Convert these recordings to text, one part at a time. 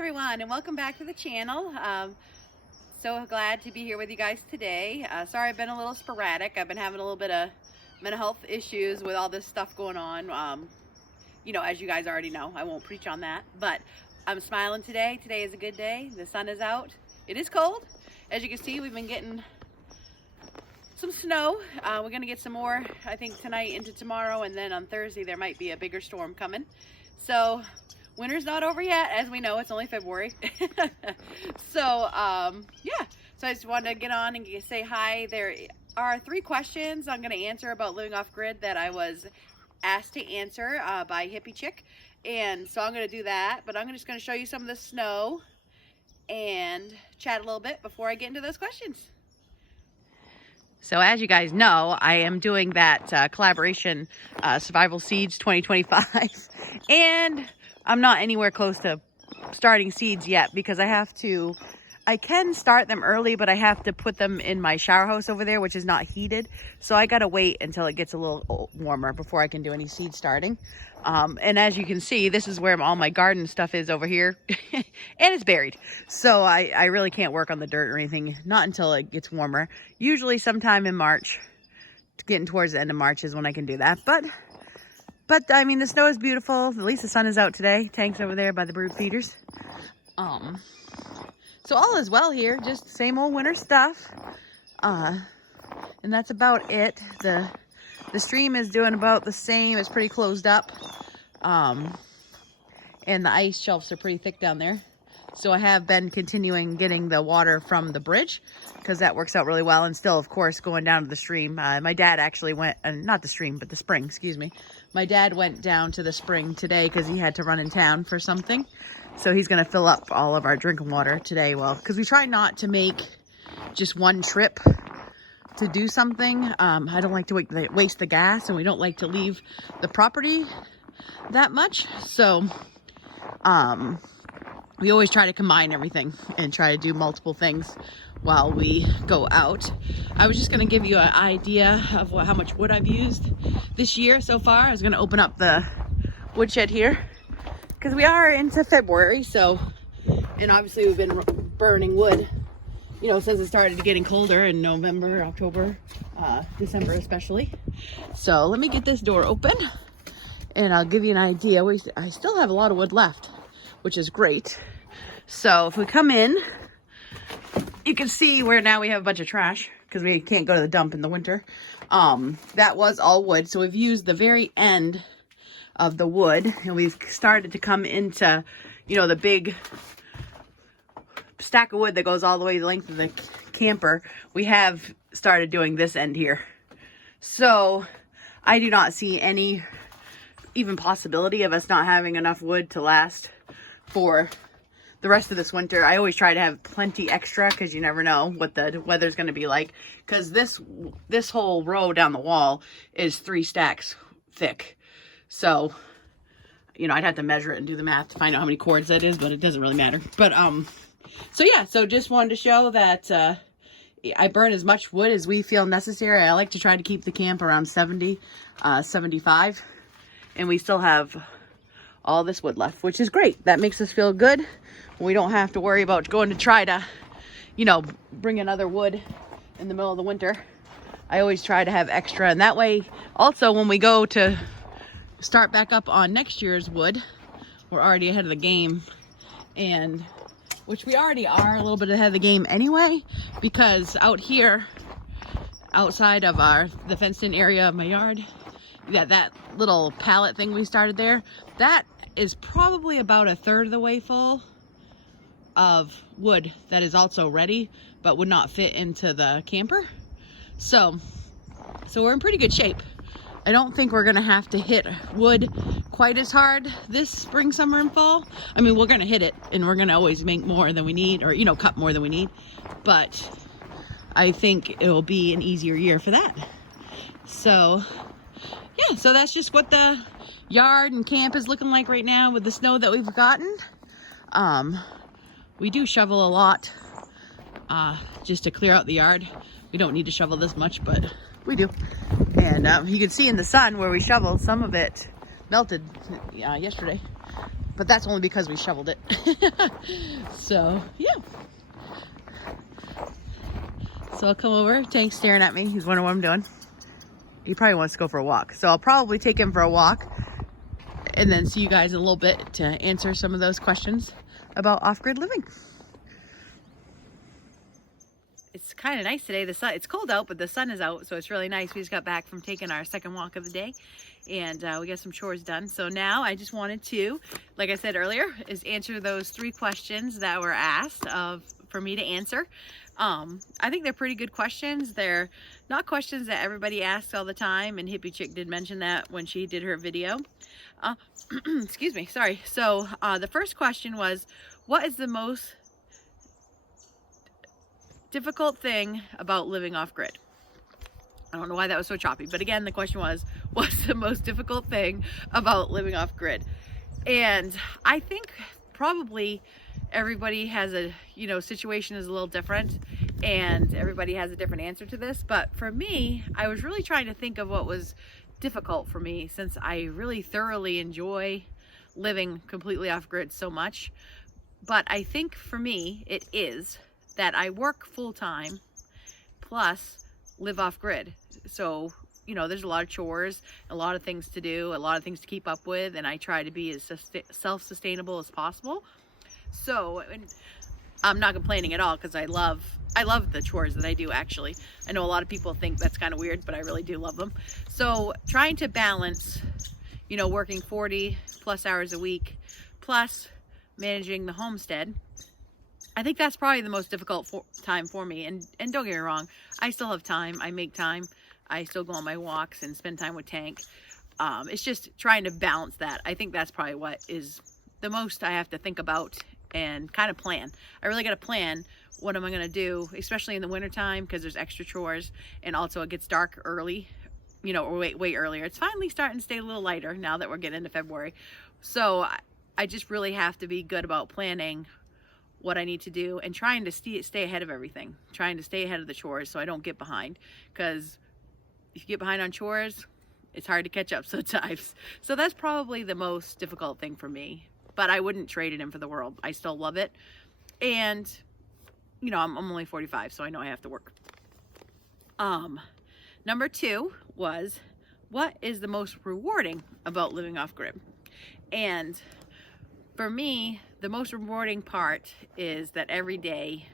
everyone, and welcome back to the channel. So glad to be here with you guys today. Sorry I've been a little sporadic. I've been having a little bit of mental health issues with all this stuff going on. You know, as you guys already know, I won't preach on that, but I'm smiling today. Today is a good day. The sun is out. It is cold. As you can see, we've been getting some snow. We're gonna get some more, I think, tonight into tomorrow, and then on Thursday there might be a bigger storm coming. So winter's not over yet, as we know. It's only February. So yeah, so I just wanted to get on and say hi. There are 3 questions I'm going to answer about living off grid that I was asked to answer by Hippie Chick, and so I'm going to do that. But I'm just going to show you some of the snow and chat a little bit before I get into those questions. So as you guys know, I am doing that collaboration Survival Seeds 2025, and I'm not anywhere close to starting seeds yet because I can start them early, but I have to put them in my shower house over there, which is not heated. So I gotta wait until it gets a little warmer before I can do any seed starting. And as you can see, this is where all my garden stuff is over here, and it's buried. So I really can't work on the dirt or anything, not until it gets warmer. Usually sometime in March, getting towards the end of March is when I can do that. But I mean, the snow is beautiful. At least the sun is out today. Tank's over there by the bird feeders. So all is well here. Just same old winter stuff. And that's about it. The stream is doing about the same. It's pretty closed up. And the ice shelves are pretty thick down there. So I have been continuing getting the water from the bridge because that works out really well. And still, of course, going down to the stream. My dad actually went, not the stream, but the spring, excuse me. My dad went down to the spring today because he had to run in town for something. So he's going to fill up all of our drinking water today. Well, because we try not to make just one trip to do something. I don't like to waste the gas, and we don't like to leave the property that much. So we always try to combine everything and try to do multiple things while we go out. I was just going to give you an idea of how much wood I've used this year so far. I was going to open up the woodshed here because we are into February, so, and obviously we've been burning wood, you know, since it started getting colder in November, October, December especially. So let me get this door open and I'll give you an idea. I still have a lot of wood left, which is great. So if we come in, you can see where now we have a bunch of trash because we can't go to the dump in the winter. That was all wood. So we've used the very end of the wood, and we've started to come into, you know, the big stack of wood that goes all the way the length of the camper. We have started doing this end here. So I do not see any even possibility of us not having enough wood to last for the rest of this winter. I always try to have plenty extra because you never know what the weather's going to be like, because this whole row down the wall is 3 stacks thick. So, you know, I'd have to measure it and do the math to find out how many cords that is, but it doesn't really matter. But so yeah, so just wanted to show that I burn as much wood as we feel necessary. I like to try to keep the camp around 70, 75, and we still have all this wood left, which is great. That makes us feel good. We don't have to worry about going to try to, you know, bring another wood in the middle of the winter. I always try to have extra, and that way also when we go to start back up on next year's wood, we're already ahead of the game, and which we already are a little bit ahead of the game anyway, because out here outside of the fenced in area of my yard, yeah, that little pallet thing we started there, that is probably about 1/3 of the way full of wood that is also ready but would not fit into the camper. So we're in pretty good shape. I don't think we're gonna have to hit wood quite as hard this spring, summer, and fall. I mean, we're gonna hit it, and we're gonna always make more than we need, or, you know, cut more than we need. But I think it'll be an easier year for that. So yeah, so that's just what the yard and camp is looking like right now with the snow that we've gotten. We do shovel a lot just to clear out the yard. We don't need to shovel this much, but we do. And you can see in the sun where we shoveled, some of it melted yesterday. but that's only because we shoveled it. So yeah. So I'll come over. Tank's staring at me. He's wondering what I'm doing. He probably wants to go for a walk. So I'll probably take him for a walk and then see you guys in a little bit to answer some of those questions about off-grid living. It's kind of nice today. It's cold out, but the sun is out, so it's really nice. We just got back from taking our second walk of the day, and we got some chores done. So now I just wanted to, like I said earlier, is answer those 3 questions that were asked for me to answer. I think they're pretty good questions. They're not questions that everybody asks all the time, and Hippie Chick did mention that when she did her video. Excuse me, sorry. So the first question was, what is the most difficult thing about living off-grid? I don't know why that was so choppy, but again, the question was, what's the most difficult thing about living off-grid? And I think probably everybody has a, situation is a little different, and everybody has a different answer to this. But for me, I was really trying to think of what was difficult for me, since I really thoroughly enjoy living completely off-grid so much. But I think for me, it is that I work full-time plus live off-grid. So, there's a lot of chores, a lot of things to do, a lot of things to keep up with, and I try to be as self-sustainable as possible. So, I'm not complaining at all, because I love the chores that I do, actually. I know a lot of people think that's kind of weird, but I really do love them. So, trying to balance, working 40 plus hours a week, plus managing the homestead, I think that's probably the most difficult time for me. And don't get me wrong, I still have time. I make time. I still go on my walks and spend time with Tank. It's just trying to balance that. I think that's probably what is the most I have to think about and kind of plan. I really got to plan, what am I going to do, especially in the wintertime, because there's extra chores, and also it gets dark early, or way earlier. It's finally starting to stay a little lighter now that we're getting into February. So I just really have to be good about planning what I need to do and trying to stay ahead of everything, trying to stay ahead of the chores so I don't get behind, because if you get behind on chores, it's hard to catch up sometimes. So that's probably the most difficult thing for me, but I wouldn't trade it in for the world. I still love it. And I'm only 45, so I know I have to work. Number 2 was, what is the most rewarding about living off-grid? And for me, the most rewarding part is that every day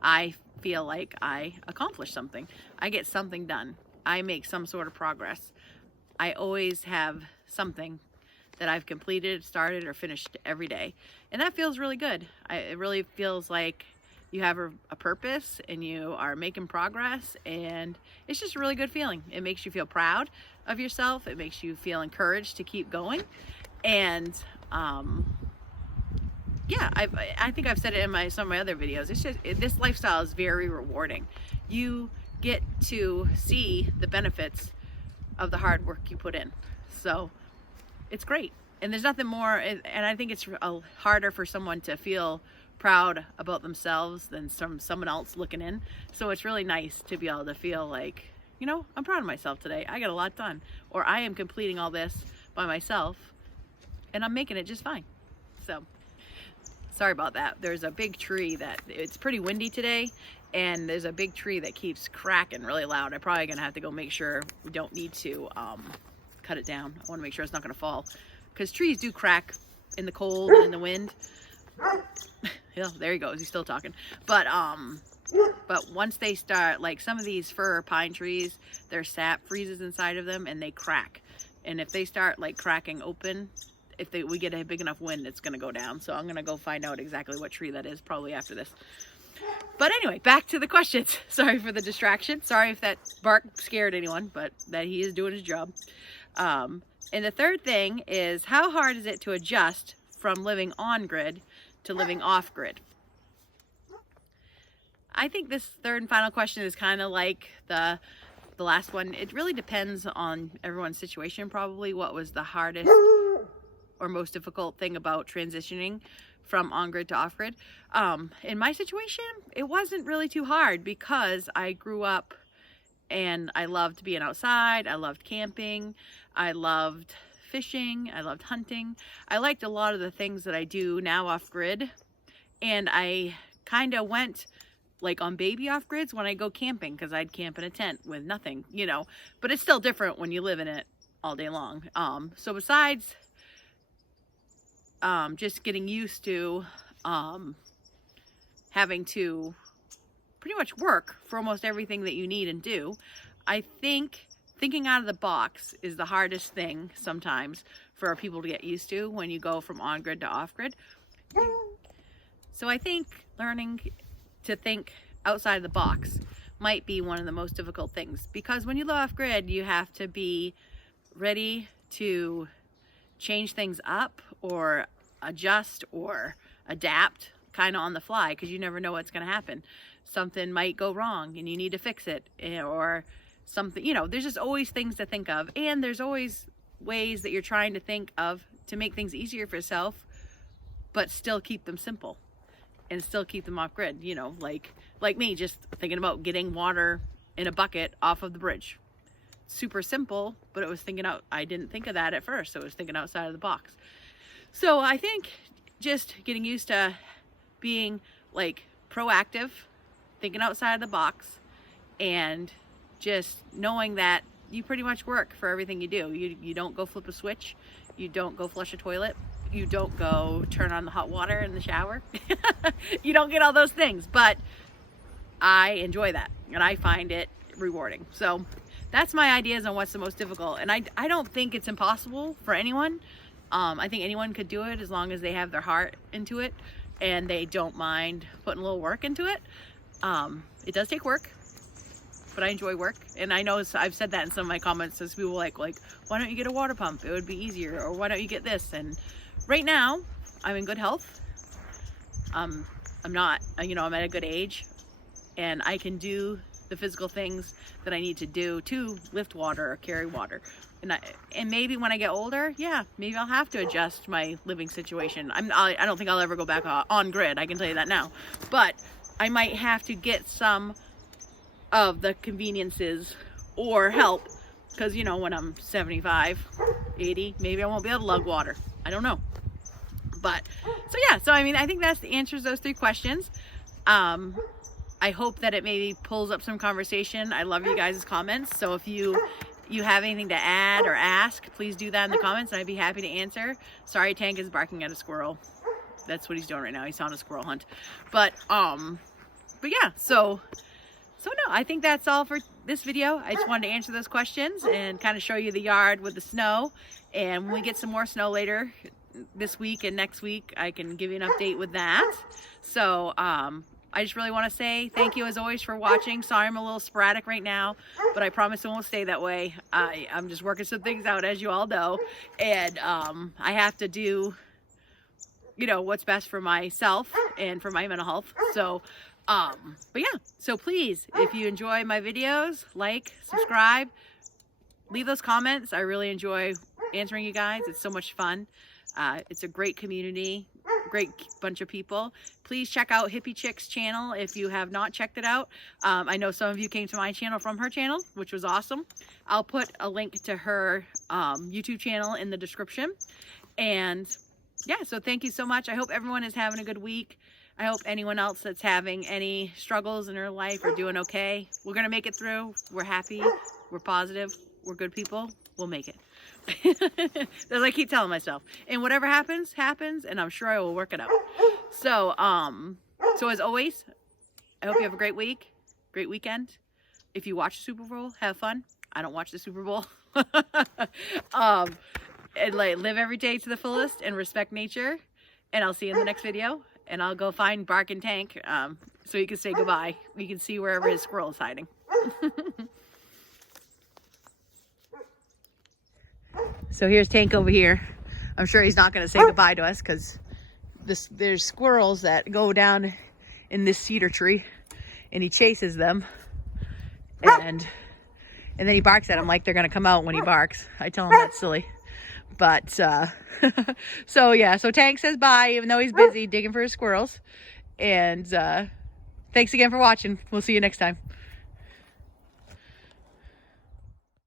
I feel like I accomplish something. I get something done. I make some sort of progress. I always have something that I've completed, started, or finished every day. And that feels really good. It really feels like you have a purpose and you are making progress, and it's just a really good feeling. It makes you feel proud of yourself. It makes you feel encouraged to keep going. And yeah, I think I've said it in some of my other videos. It's just, this lifestyle is very rewarding. You get to see the benefits of the hard work you put in. So it's great. And there's nothing more, and I think it's harder for someone to feel proud about themselves than someone else looking in. So it's really nice to be able to feel like, I'm proud of myself today. I got a lot done. Or I am completing all this by myself, and I'm making it just fine. So sorry about that. There's a big tree it's pretty windy today, and there's a big tree that keeps cracking really loud. I'm probably gonna have to go make sure we don't need to cut it down. I want to make sure it's not gonna fall, because trees do crack in the cold and in the wind. Yeah, there he goes. He's still talking. But once they start, like some of these fir or pine trees, their sap freezes inside of them and they crack. And if they start like cracking open, we get a big enough wind, it's gonna go down. So I'm gonna go find out exactly what tree that is probably after this. But anyway, back to the questions. Sorry for the distraction. Sorry if that bark scared anyone, but that he is doing his job. And the third thing is, how hard is it to adjust from living on grid to living off grid? I think this third and final question is kind of like the last one. It really depends on everyone's situation, probably. What was the hardest or most difficult thing about transitioning from on-grid to off-grid? In my situation, it wasn't really too hard, because I grew up and I loved being outside. I loved camping. I loved fishing. I loved hunting. I liked a lot of the things that I do now off grid. And I kind of went like on baby off grids when I go camping, because I'd camp in a tent with nothing, you know, but it's still different when you live in it all day long. So besides just getting used to having to pretty much work for almost everything that you need and do, I think thinking out of the box is the hardest thing sometimes for people to get used to when you go from on grid to off grid. So I think learning to think outside the box might be one of the most difficult things, because when you live off grid, you have to be ready to change things up or adjust or adapt kind of on the fly, because you never know what's going to happen. Something might go wrong and you need to fix it, or something, you know, there's just always things to think of, and there's always ways that you're trying to think of to make things easier for yourself, but still keep them simple and still keep them off grid. You know, like me, just thinking about getting water in a bucket off of the bridge. Super simple, but it was thinking out. I didn't think of that at first, so it was thinking outside of the box. So I think just getting used to being like proactive, thinking outside of the box, and just knowing that you pretty much work for everything you do. You don't go flip a switch, you don't go flush a toilet, you don't go turn on the hot water in the shower. You don't get all those things, but I enjoy that and I find it rewarding. So that's my ideas on what's the most difficult. And I don't think it's impossible for anyone. I think anyone could do it as long as they have their heart into it and they don't mind putting a little work into it. It does take work, but I enjoy work. And I know I've said that in some of my comments, as people like, why don't you get a water pump? It would be easier. Or why don't you get this? And right now I'm in good health. I'm not, you know, I'm at a good age and I can do the physical things that I need to do to lift water or carry water. And maybe when I get older, yeah, maybe I'll have to adjust my living situation. I don't think I'll ever go back on grid, I can tell you that now. But I might have to get some of the conveniences or help, because, you know, when I'm 75, 80, maybe I won't be able to lug water. I don't know. But, so yeah, so I mean, I think that's the answers to those 3 questions. I hope that it maybe pulls up some conversation. I love you guys' comments. So if you have anything to add or ask, please do that in the comments and I'd be happy to answer. Sorry, Tank is barking at a squirrel. That's what he's doing right now. He's on a squirrel hunt. But yeah, so no, I think that's all for this video. I just wanted to answer those questions and kind of show you the yard with the snow. And when we get some more snow later this week and next week, I can give you an update with that. So I just really want to say thank you as always for watching. Sorry I'm a little sporadic right now, but I promise it won't stay that way. I'm just working some things out, as you all know, and I have to do, you know, what's best for myself and for my mental health. So but yeah, so please, if you enjoy my videos, like, subscribe, leave those comments. I really enjoy answering you guys. It's so much fun. It's a great community, great bunch of people. Please check out Hippie Chick's channel if you have not checked it out. I know some of you came to my channel from her channel, which was awesome. I'll put a link to her YouTube channel in the description. And yeah, so thank you so much. I hope everyone is having a good week. I hope anyone else that's having any struggles in their life are doing okay. We're going to make it through. We're happy. We're positive. We're good people. We'll make it. As I keep telling myself. And whatever happens, happens. And I'm sure I will work it out. So, so as always, I hope you have a great week. Great weekend. If you watch the Super Bowl, have fun. I don't watch the Super Bowl. And like, live every day to the fullest and respect nature. And I'll see you in the next video. And I'll go find Bark and Tank so you can say goodbye. You can see wherever his squirrel is hiding. So here's Tank over here. I'm sure he's not going to say goodbye to us because there's squirrels that go down in this cedar tree and he chases them. And then he barks at them like they're going to come out when he barks. I tell him that's silly. But, so yeah, so Tank says bye, even though he's busy digging for his squirrels. And, thanks again for watching. We'll see you next time.